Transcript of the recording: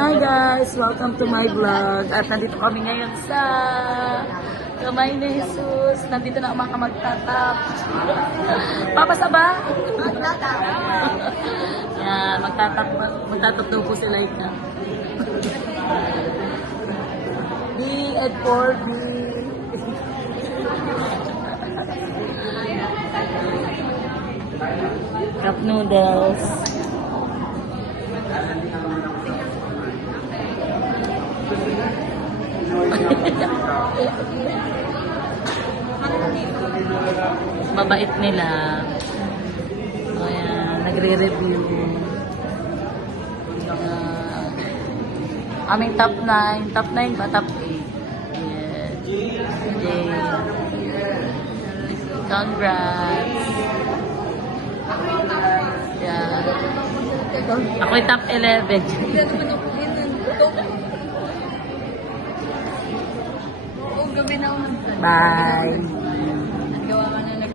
Hi guys! Welcome to my vlog. At nandito kami ngayon sa Kamay ni Jesus. Nandito na ang mga magtatap. Papasaba? Magtatap. Yan, magtatap daw po si Laika. B and 4B. Cup noodles. Mabait nila. O yan, nagre-review. Aming top 9. Top 9 ba? Top 8. Yes. Yay. Congrats. Yeah. Ako'y top 11. Bye.